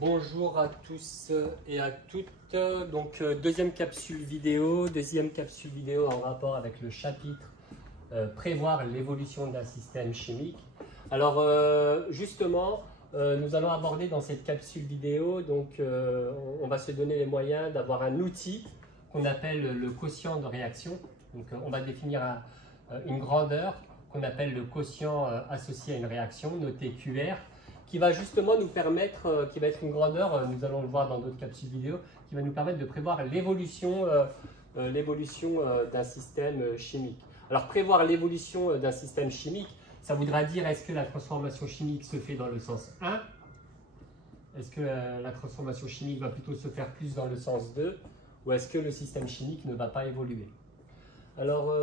Bonjour à tous et à toutes. Donc deuxième capsule vidéo en rapport avec le chapitre prévoir l'évolution d'un système chimique. Alors justement, nous allons aborder dans cette capsule vidéo, donc on va se donner les moyens d'avoir un outil qu'on appelle le quotient de réaction. Donc on va définir une grandeur qu'on appelle le quotient associé à une réaction, noté QR, qui va justement nous permettre, qui va être une grandeur, nous allons le voir dans d'autres capsules vidéo, qui va nous permettre de prévoir l'évolution d'un système chimique. Alors prévoir l'évolution d'un système chimique, ça voudra dire est-ce que la transformation chimique se fait dans le sens 1? Est-ce que la transformation chimique va plutôt se faire plus dans le sens 2? Ou est-ce que le système chimique ne va pas évoluer? Alors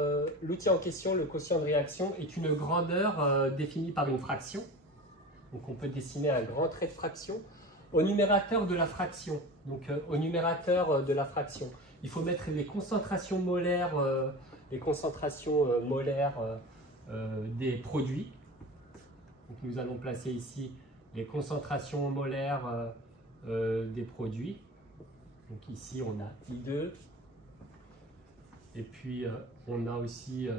l'outil en question, le quotient de réaction, est une grandeur définie par une fraction. Donc on peut dessiner un grand trait de fraction. Au numérateur de la fraction, il faut mettre les concentrations molaires, des produits. Donc nous allons placer ici les concentrations molaires des produits. Donc ici on a I2, et puis on a aussi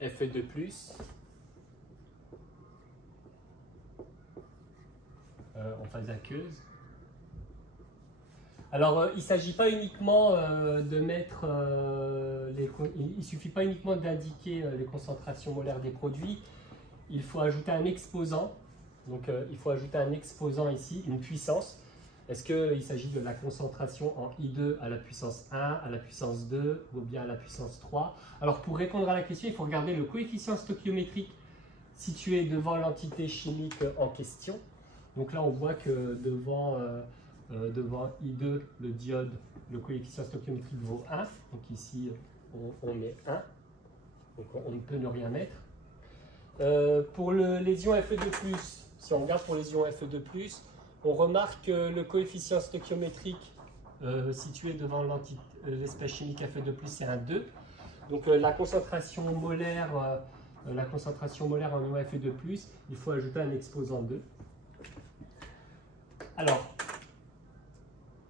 Fe2+. En phase aqueuse. Alors, il ne s'agit pas uniquement de mettre il suffit pas uniquement d'indiquer les concentrations molaires des produits, il faut ajouter un exposant. Donc, il faut ajouter un exposant ici, une puissance. Est-ce qu'il s'agit de la concentration en I2 à la puissance 1, à la puissance 2 ou bien à la puissance 3? Alors, pour répondre à la question, il faut regarder le coefficient stoichiométrique situé devant l'entité chimique en question. Donc là, on voit que devant I2, le diode, le coefficient stoichiométrique vaut 1. Donc ici, on met 1. Donc on ne peut ne rien mettre. Pour les ions Fe2+, si on regarde pour les ions Fe2+, on remarque que le coefficient stoichiométrique situé devant l'espèce chimique Fe2+, c'est un 2. Donc la concentration molaire en ion Fe2+, il faut ajouter un exposant 2. Alors,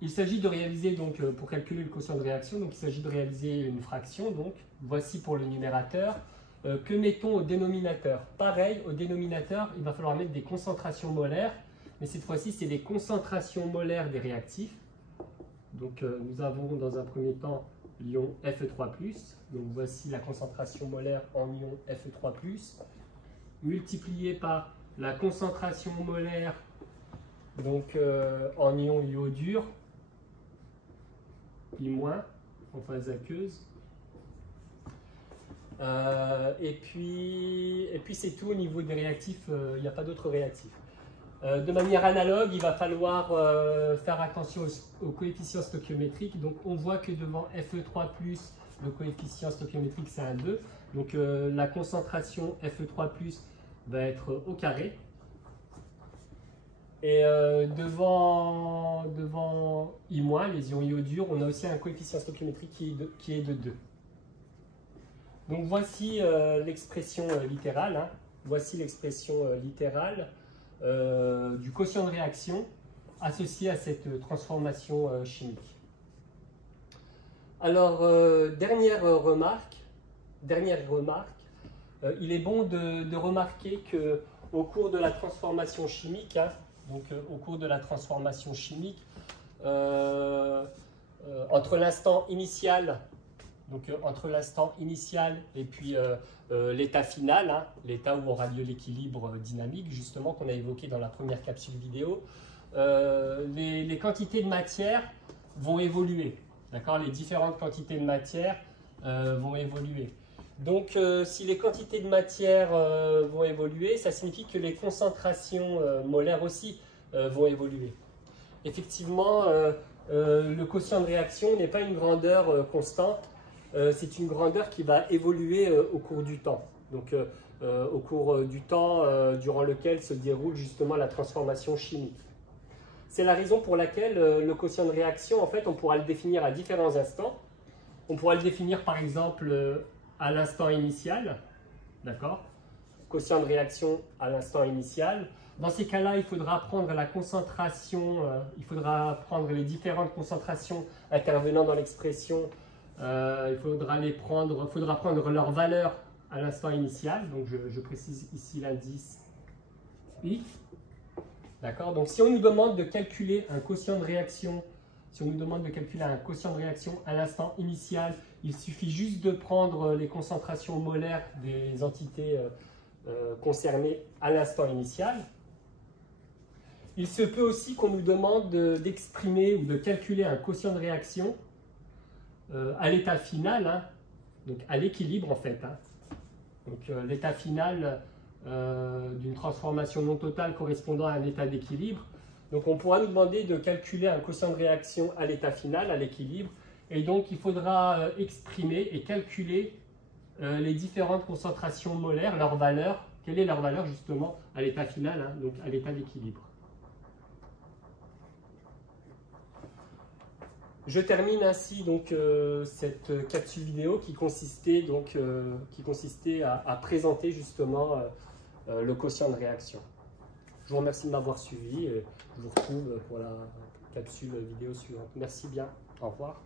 il s'agit de réaliser, donc, pour calculer le quotient de réaction, donc il s'agit de réaliser une fraction. Donc, voici pour le numérateur. Que mettons au dénominateur? Pareil, au dénominateur, il va falloir mettre des concentrations molaires, mais cette fois-ci, c'est des concentrations molaires des réactifs. Donc, nous avons dans un premier temps l'ion Fe3+. Donc, voici la concentration molaire en ion Fe3+, multipliée par la concentration molaire donc en ion iodure, I- en phase aqueuse. Et puis c'est tout au niveau des réactifs, il n'y a pas d'autres réactifs. De manière analogue, il va falloir faire attention au coefficient stoichiométrique. Donc on voit que devant Fe3+, le coefficient stoichiométrique c'est un 2. Donc la concentration Fe3+, va être au carré. Et devant I-, les ions iodures, on a aussi un coefficient stoichiométrique qui est de 2. Donc voici l'expression littérale. Hein. Voici l'expression littérale du quotient de réaction associé à cette transformation chimique. Alors, dernière remarque, il est bon de remarquer qu'au cours de la transformation chimique, au cours de la transformation chimique, entre l'instant initial, et puis l'état final, l'état où aura lieu l'équilibre dynamique, justement, qu'on a évoqué dans la première capsule vidéo, les quantités de matière vont évoluer. D'accord? Les différentes quantités de matière vont évoluer. Donc, si les quantités de matière vont évoluer, ça signifie que les concentrations molaires aussi vont évoluer. Effectivement, le quotient de réaction n'est pas une grandeur constante, c'est une grandeur qui va évoluer au cours du temps. Donc, au cours du temps durant lequel se déroule justement la transformation chimique. C'est la raison pour laquelle le quotient de réaction, en fait, on pourra le définir à différents instants. On pourra le définir par exemple à l'instant initial, d'accord? quotient de réaction à l'instant initial. Dans ces cas-là, il faudra prendre la concentration, il faudra prendre les différentes concentrations intervenant dans l'expression, il faudra prendre leur valeur à l'instant initial. Donc je précise ici l'indice I. D'accord. Donc si on nous demande de calculer un quotient de réaction, à l'instant initial, il suffit juste de prendre les concentrations molaires des entités concernées à l'instant initial. Il se peut aussi qu'on nous demande d'exprimer ou de calculer un quotient de réaction à l'état final, hein, donc à l'équilibre en fait. Hein. Donc l'état final d'une transformation non totale correspondant à un état d'équilibre. Donc on pourra nous demander de calculer un quotient de réaction à l'état final, à l'équilibre, et donc il faudra exprimer et calculer les différentes concentrations molaires, leur valeur, quelle est leur valeur justement à l'état final, hein, donc à l'état d'équilibre. Je termine ainsi donc cette capsule vidéo qui consistait à présenter justement le quotient de réaction. Je vous remercie de m'avoir suivi et je vous retrouve pour la capsule vidéo suivante. Merci bien. Au revoir.